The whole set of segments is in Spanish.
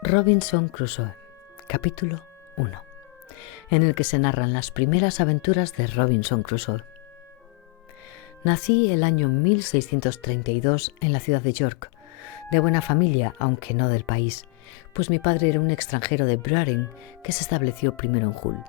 Robinson Crusoe, capítulo 1, en el que se narran las primeras aventuras de Robinson Crusoe. Nací el año 1632 en la ciudad de York, de buena familia, aunque no del país, pues mi padre era un extranjero de Brawden que se estableció primero en Hull.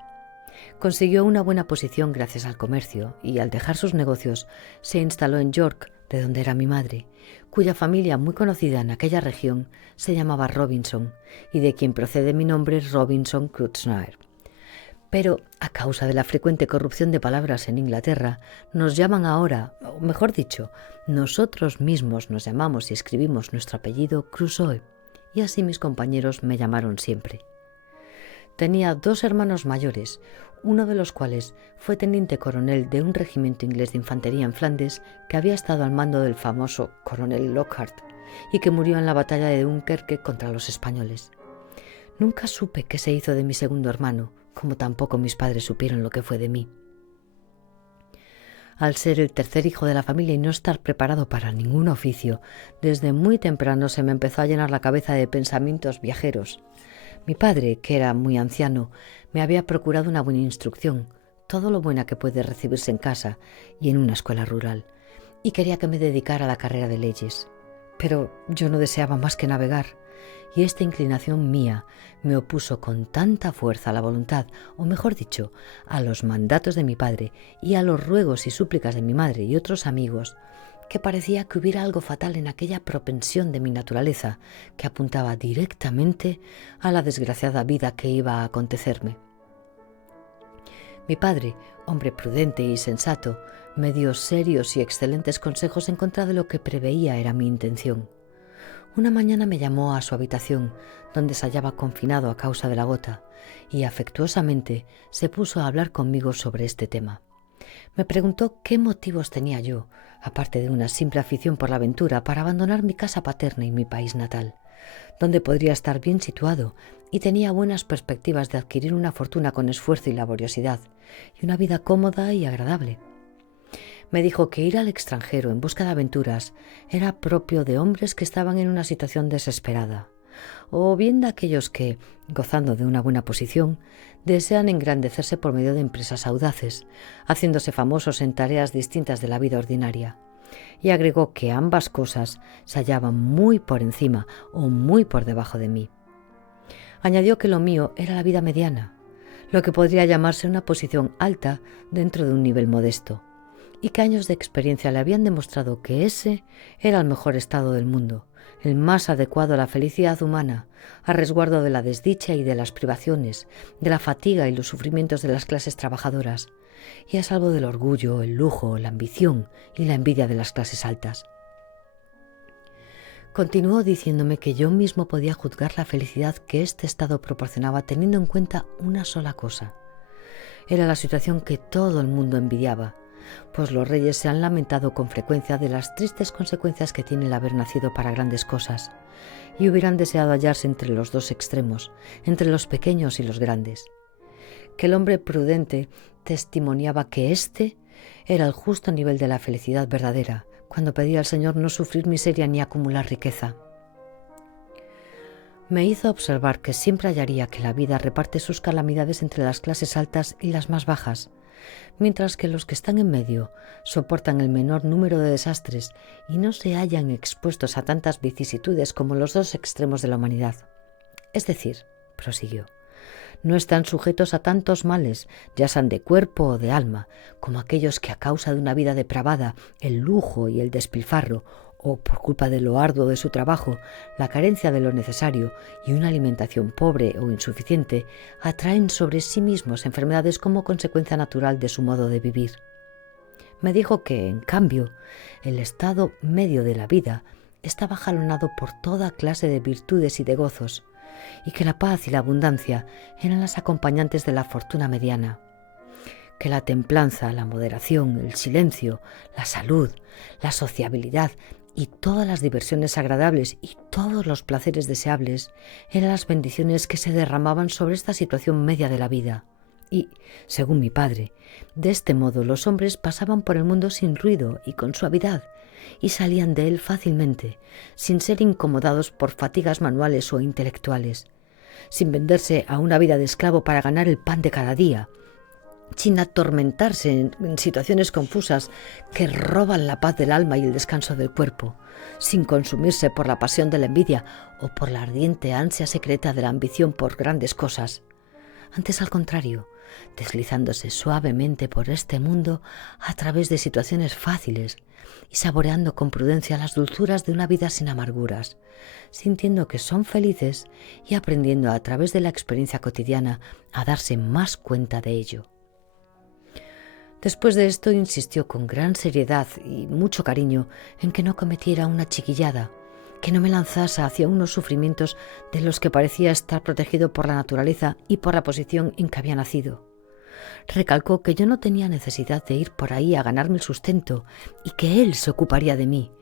Consiguió una buena posición gracias al comercio y, al dejar sus negocios, se instaló en York, de donde era mi madre, cuya familia muy conocida en aquella región se llamaba Robinson y de quien procede mi nombre Robinson Crusoe. Pero, a causa de la frecuente corrupción de palabras en Inglaterra, nos llaman ahora, o mejor dicho, nosotros mismos nos llamamos y escribimos nuestro apellido Crusoe, y así mis compañeros me llamaron siempre. Tenía 2 hermanos mayores, uno de los cuales fue teniente coronel de un regimiento inglés de infantería en Flandes que había estado al mando del famoso coronel Lockhart y que murió en la batalla de Dunkerque contra los españoles. Nunca supe qué se hizo de mi segundo hermano, como tampoco mis padres supieron lo que fue de mí. Al ser el tercer hijo de la familia y no estar preparado para ningún oficio, desde muy temprano se me empezó a llenar la cabeza de pensamientos viajeros. Mi padre, que era muy anciano, me había procurado una buena instrucción, todo lo buena que puede recibirse en casa y en una escuela rural, y quería que me dedicara a la carrera de leyes. Pero yo no deseaba más que navegar, y esta inclinación mía me opuso con tanta fuerza a la voluntad, o mejor dicho, a los mandatos de mi padre y a los ruegos y súplicas de mi madre y otros amigos, que parecía que hubiera algo fatal en aquella propensión de mi naturaleza que apuntaba directamente a la desgraciada vida que iba a acontecerme. Mi padre, hombre prudente y sensato, me dio serios y excelentes consejos en contra de lo que preveía era mi intención. Una mañana me llamó a su habitación, donde se hallaba confinado a causa de la gota, y afectuosamente se puso a hablar conmigo sobre este tema. Me preguntó qué motivos tenía yo, aparte de una simple afición por la aventura, para abandonar mi casa paterna y mi país natal, donde podría estar bien situado y tenía buenas perspectivas de adquirir una fortuna con esfuerzo y laboriosidad, y una vida cómoda y agradable. Me dijo que ir al extranjero en busca de aventuras era propio de hombres que estaban en una situación desesperada, o bien de aquellos que, gozando de una buena posición, desean engrandecerse por medio de empresas audaces, haciéndose famosos en tareas distintas de la vida ordinaria. Y agregó que ambas cosas se hallaban muy por encima o muy por debajo de mí. Añadió que lo mío era la vida mediana, lo que podría llamarse una posición alta dentro de un nivel modesto, y que años de experiencia le habían demostrado que ese era el mejor estado del mundo, el más adecuado a la felicidad humana, a resguardo de la desdicha y de las privaciones, de la fatiga y los sufrimientos de las clases trabajadoras, y a salvo del orgullo, el lujo, la ambición y la envidia de las clases altas. Continuó diciéndome que yo mismo podía juzgar la felicidad que este estado proporcionaba teniendo en cuenta una sola cosa. Era la situación que todo el mundo envidiaba, pues los reyes se han lamentado con frecuencia de las tristes consecuencias que tiene el haber nacido para grandes cosas, y hubieran deseado hallarse entre los 2 extremos, entre los pequeños y los grandes. Que el hombre prudente testimoniaba que este era el justo nivel de la felicidad verdadera, cuando pedía al Señor no sufrir miseria ni acumular riqueza. Me hizo observar que siempre hallaría que la vida reparte sus calamidades entre las clases altas y las más bajas, mientras que los que están en medio soportan el menor número de desastres y no se hallan expuestos a tantas vicisitudes como los 2 extremos de la humanidad. Es decir, prosiguió, no están sujetos a tantos males, ya sean de cuerpo o de alma, como aquellos que a causa de una vida depravada, el lujo y el despilfarro, o por culpa de lo arduo de su trabajo, la carencia de lo necesario y una alimentación pobre o insuficiente, atraen sobre sí mismos enfermedades como consecuencia natural de su modo de vivir. Me dijo que, en cambio, el estado medio de la vida estaba jalonado por toda clase de virtudes y de gozos, y que la paz y la abundancia eran las acompañantes de la fortuna mediana, que la templanza, la moderación, el silencio, la salud, la sociabilidad y todas las diversiones agradables y todos los placeres deseables eran las bendiciones que se derramaban sobre esta situación media de la vida. Y, según mi padre, de este modo los hombres pasaban por el mundo sin ruido y con suavidad, y salían de él fácilmente, sin ser incomodados por fatigas manuales o intelectuales, sin venderse a una vida de esclavo para ganar el pan de cada día, sin atormentarse en situaciones confusas que roban la paz del alma y el descanso del cuerpo, sin consumirse por la pasión de la envidia o por la ardiente ansia secreta de la ambición por grandes cosas. Antes, al contrario, deslizándose suavemente por este mundo a través de situaciones fáciles y saboreando con prudencia las dulzuras de una vida sin amarguras, sintiendo que son felices y aprendiendo a través de la experiencia cotidiana a darse más cuenta de ello. Después de esto insistió con gran seriedad y mucho cariño en que no cometiera una chiquillada, que no me lanzase hacia unos sufrimientos de los que parecía estar protegido por la naturaleza y por la posición en que había nacido. Recalcó que yo no tenía necesidad de ir por ahí a ganarme el sustento y que él se ocuparía de mí,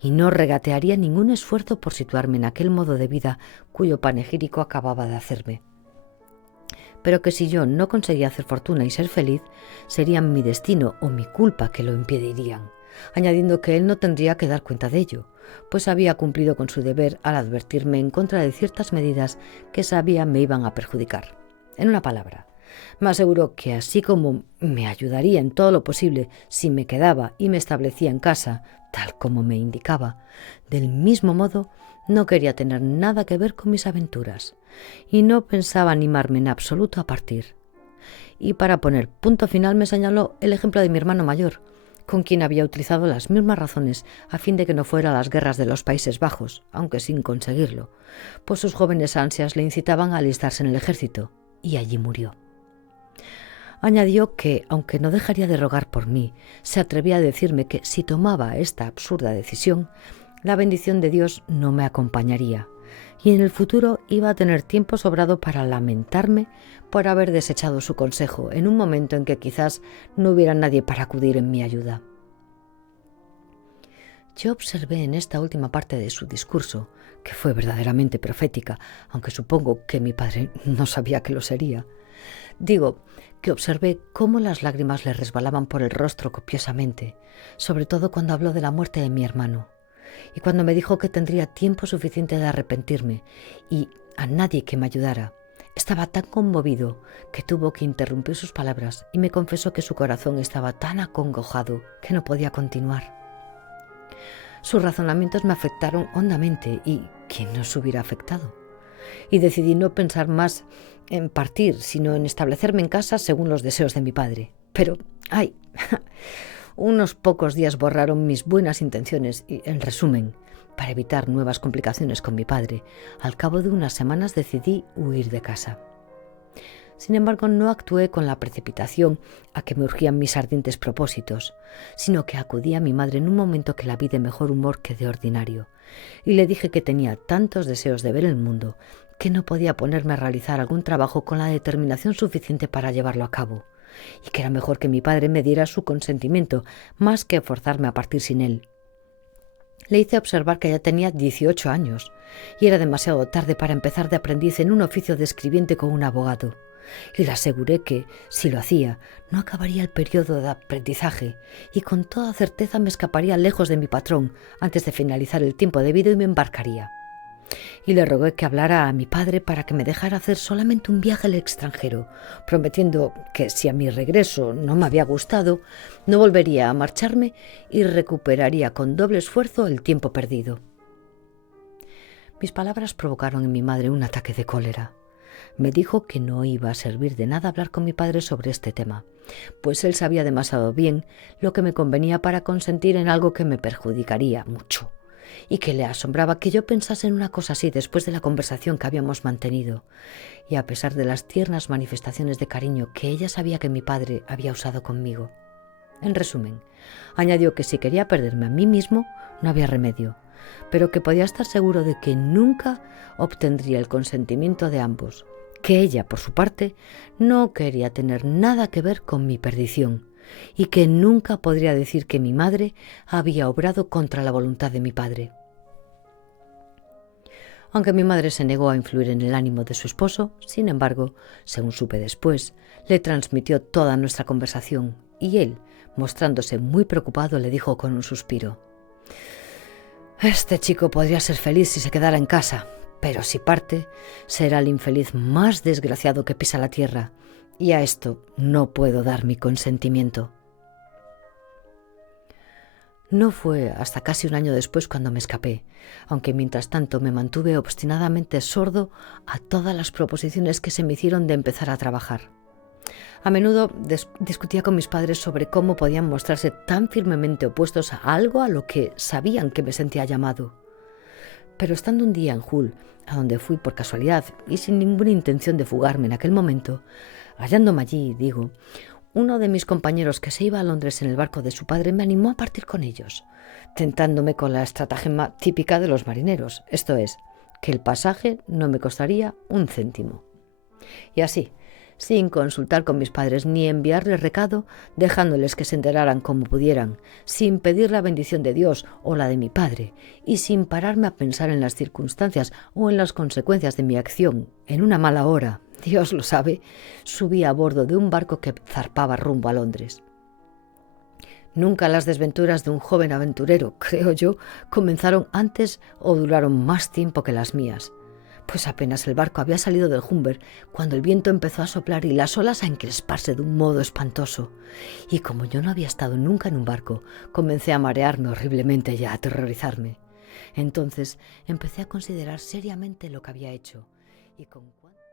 y no regatearía ningún esfuerzo por situarme en aquel modo de vida cuyo panegírico acababa de hacerme. Pero que si yo no conseguía hacer fortuna y ser feliz, serían mi destino o mi culpa que lo impedirían, añadiendo que él no tendría que dar cuenta de ello, pues había cumplido con su deber al advertirme en contra de ciertas medidas que sabía me iban a perjudicar. En una palabra, me aseguró que así como me ayudaría en todo lo posible si me quedaba y me establecía en casa, tal como me indicaba, del mismo modo no quería tener nada que ver con mis aventuras y no pensaba animarme en absoluto a partir. Y para poner punto final me señaló el ejemplo de mi hermano mayor, con quien había utilizado las mismas razones a fin de que no fuera a las guerras de los Países Bajos, aunque sin conseguirlo, pues sus jóvenes ansias le incitaban a alistarse en el ejército, y allí murió. Añadió que, aunque no dejaría de rogar por mí, se atrevía a decirme que si tomaba esta absurda decisión, la bendición de Dios no me acompañaría, y en el futuro iba a tener tiempo sobrado para lamentarme por haber desechado su consejo en un momento en que quizás no hubiera nadie para acudir en mi ayuda. Yo observé en esta última parte de su discurso, que fue verdaderamente profética, aunque supongo que mi padre no sabía que lo sería. Digo que observé cómo las lágrimas le resbalaban por el rostro copiosamente, sobre todo cuando habló de la muerte de mi hermano, y cuando me dijo que tendría tiempo suficiente de arrepentirme y a nadie que me ayudara. Estaba tan conmovido que tuvo que interrumpir sus palabras y me confesó que su corazón estaba tan acongojado que no podía continuar. Sus razonamientos me afectaron hondamente y ¿quién nos hubiera afectado? Y decidí no pensar más en partir, sino en establecerme en casa según los deseos de mi padre. Pero, ¡ay! Unos pocos días borraron mis buenas intenciones y, en resumen, para evitar nuevas complicaciones con mi padre, al cabo de unas semanas decidí huir de casa. Sin embargo, no actué con la precipitación a que me urgían mis ardientes propósitos, sino que acudí a mi madre en un momento que la vi de mejor humor que de ordinario, y le dije que tenía tantos deseos de ver el mundo que no podía ponerme a realizar algún trabajo con la determinación suficiente para llevarlo a cabo, y que era mejor que mi padre me diera su consentimiento más que forzarme a partir sin él. Le hice observar que ya tenía 18 años y era demasiado tarde para empezar de aprendiz en un oficio de escribiente con un abogado, y le aseguré que, si lo hacía, no acabaría el periodo de aprendizaje y con toda certeza me escaparía lejos de mi patrón antes de finalizar el tiempo debido y me embarcaría. Y le rogué que hablara a mi padre para que me dejara hacer solamente un viaje al extranjero, prometiendo que si a mi regreso no me había gustado, no volvería a marcharme y recuperaría con doble esfuerzo el tiempo perdido. Mis palabras provocaron en mi madre un ataque de cólera. Me dijo que no iba a servir de nada hablar con mi padre sobre este tema, pues él sabía demasiado bien lo que me convenía para consentir en algo que me perjudicaría mucho, y que le asombraba que yo pensase en una cosa así después de la conversación que habíamos mantenido, y a pesar de las tiernas manifestaciones de cariño que ella sabía que mi padre había usado conmigo. En resumen, añadió que si quería perderme a mí mismo, no había remedio, pero que podía estar seguro de que nunca obtendría el consentimiento de ambos, que ella, por su parte, no quería tener nada que ver con mi perdición, y que nunca podría decir que mi madre había obrado contra la voluntad de mi padre. Aunque mi madre se negó a influir en el ánimo de su esposo, sin embargo, según supe después, le transmitió toda nuestra conversación y él, mostrándose muy preocupado, le dijo con un suspiro: Este chico podría ser feliz si se quedara en casa, pero si parte, será el infeliz más desgraciado que pisa la tierra, y a esto no puedo dar mi consentimiento. No fue hasta casi un año después cuando me escapé, aunque mientras tanto me mantuve obstinadamente sordo a todas las proposiciones que se me hicieron de empezar a trabajar. A menudo discutía con mis padres sobre cómo podían mostrarse tan firmemente opuestos a algo a lo que sabían que me sentía llamado. Pero estando un día en Hull, a donde fui por casualidad y sin ninguna intención de fugarme en aquel momento, hallándome allí, uno de mis compañeros que se iba a Londres en el barco de su padre me animó a partir con ellos, tentándome con la estratagema típica de los marineros, esto es, que el pasaje no me costaría un céntimo. Y así, sin consultar con mis padres ni enviarles recado, dejándoles que se enteraran como pudieran, sin pedir la bendición de Dios o la de mi padre, y sin pararme a pensar en las circunstancias o en las consecuencias de mi acción en una mala hora, Dios lo sabe, subí a bordo de un barco que zarpaba rumbo a Londres. Nunca las desventuras de un joven aventurero, creo yo, comenzaron antes o duraron más tiempo que las mías. Pues apenas el barco había salido del Humber cuando el viento empezó a soplar y las olas a encresparse de un modo espantoso. Y como yo no había estado nunca en un barco, comencé a marearme horriblemente y a aterrorizarme. Entonces empecé a considerar seriamente lo que había hecho y con cuánto...